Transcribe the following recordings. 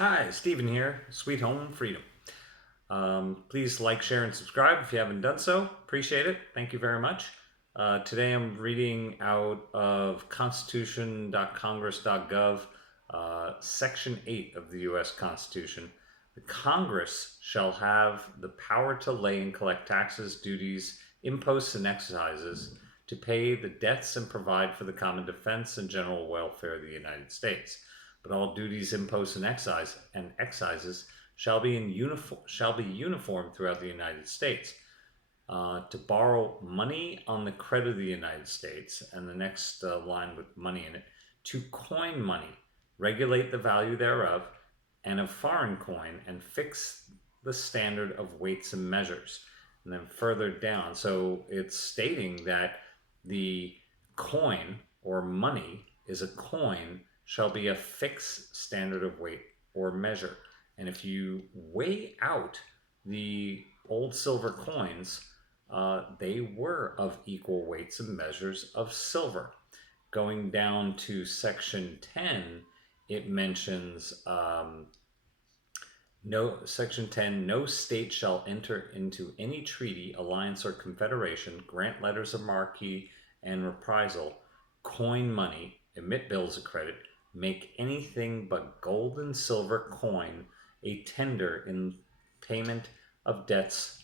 Hi, Stephen here, Sweet Home Freedom. Please like, share, and subscribe if you haven't done so. Appreciate it. Thank you very much. Today I'm reading out of constitution.congress.gov, Section 8 of the U.S. Constitution. The Congress shall have the power to lay and collect taxes, duties, imposts, and excises to pay the debts and provide for the common defense and general welfare of the United States. But all duties, imposts, and excises shall be uniform throughout the United States. To borrow money on the credit of the United States, and the next line with money in it, to coin money, regulate the value thereof, and of foreign coin, and fix the standard of weights and measures. And then further down, so it's stating that the coin or money is a coin shall be a fixed standard of weight or measure. And if you weigh out the old silver coins, they were of equal weights and measures of silver. Going down to section 10, it mentions section 10, no state shall enter into any treaty, alliance, or confederation, grant letters of marque and reprisal, coin money, emit bills of credit, make anything but gold and silver coin a tender in payment of debts,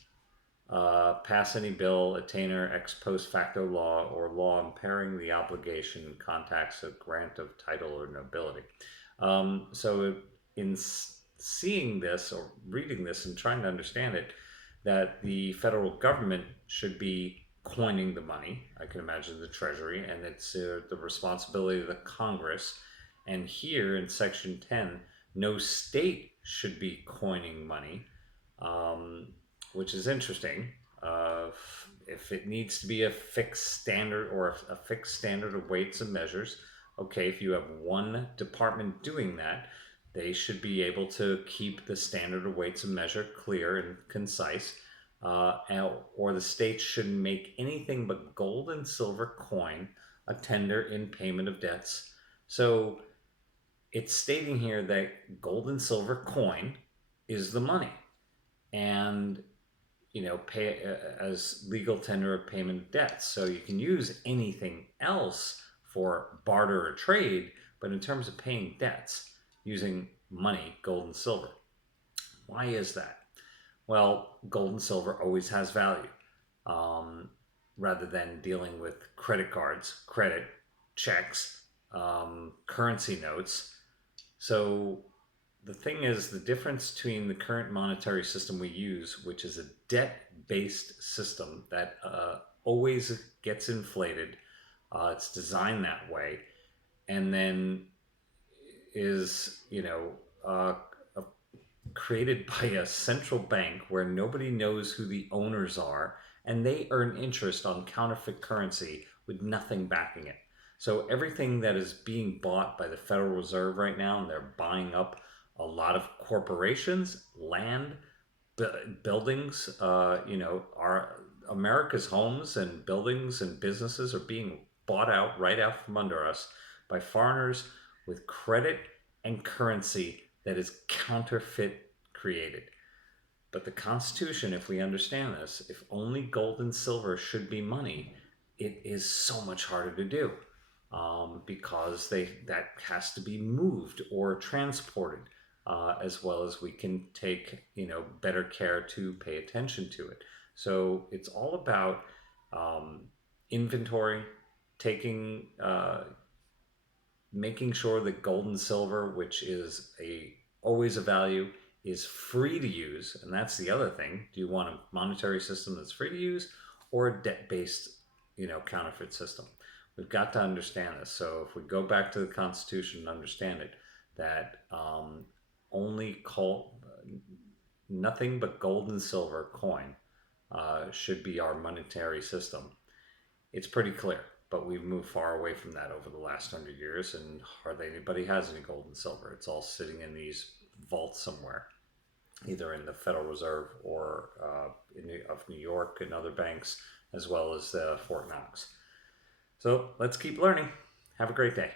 pass any bill, attainder ex post facto law, or law impairing the obligation contacts a grant of title or nobility. So in seeing this or reading this and trying to understand it, that the federal government should be coining the money. I can imagine the Treasury, and it's the responsibility of the Congress. And here in Section 10, no state should be coining money, which is interesting. If it needs to be a fixed standard or a fixed standard of weights and measures, okay, if you have one department doing that, they should be able to keep the standard of weights and measure clear and concise, or the state shouldn't make anything but gold and silver coin a tender in payment of debts. So it's stating here that gold and silver coin is the money, and pay as legal tender of payment of debts. So you can use anything else for barter or trade, but in terms of paying debts, using money, gold and silver. Why is that? Well, gold and silver always has value, rather than dealing with credit cards, credit, checks, currency notes. So the thing is, the difference between the current monetary system we use, which is a debt-based system that always gets inflated, it's designed that way, and then is created by a central bank where nobody knows who the owners are, and they earn interest on counterfeit currency with nothing backing it. So everything that is being bought by the Federal Reserve right now, and they're buying up a lot of corporations, land, buildings, our America's homes and buildings and businesses are being bought out right out from under us by foreigners with credit and currency that is counterfeit created. But the Constitution, if we understand this, if only gold and silver should be money, it is so much harder to do, because that has to be moved or transported, as well as we can take better care to pay attention to it. So it's all about inventory, taking making sure that gold and silver, which is always a value, is free to use. And that's the other thing. Do you want a monetary system that's free to use, or a debt-based counterfeit system? We've got to understand this. So if we go back to the Constitution and understand it, that nothing but gold and silver coin should be our monetary system. It's pretty clear, but we've moved far away from that over the last 100 years, and hardly anybody has any gold and silver. It's all sitting in these vaults somewhere, either in the Federal Reserve or of New York and other banks, as well as Fort Knox. So let's keep learning. Have a great day.